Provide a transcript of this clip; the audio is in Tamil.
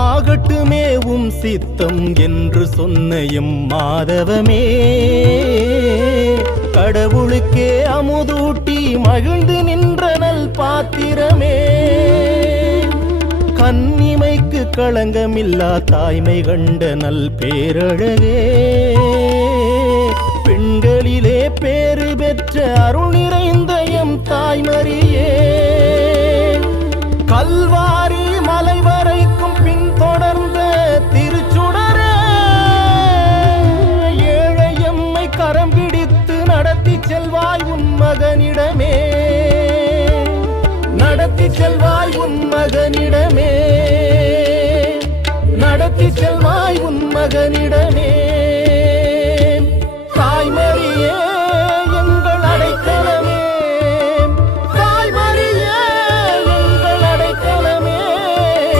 ஆகட்டுமே சித்தம் என்று சொன்ன எம் மாதவமே கடவுளுக்கே அமுதூட்டி மகிழ்ந்து நின்ற நல் பாத்திரமே கன்னிமைக்கு களங்கமில்லா தாய்மை கண்ட நல் பேரழகே பெண்களிலே பேறு பெற்ற அருள் நிறைந்த எம் தாய்மரியே கல்வாரி மலை வரைக்கும் பின்தொடர்ந்த திருச்சுடரே ஏழை எம்மை கரம் பிடித்து நடத்தி செல்வாய் உன் மகனிடமே நடத்தி செல்வாய் உன் மகனிடமே நடத்தி செல்வாய் உன் மகனிடமே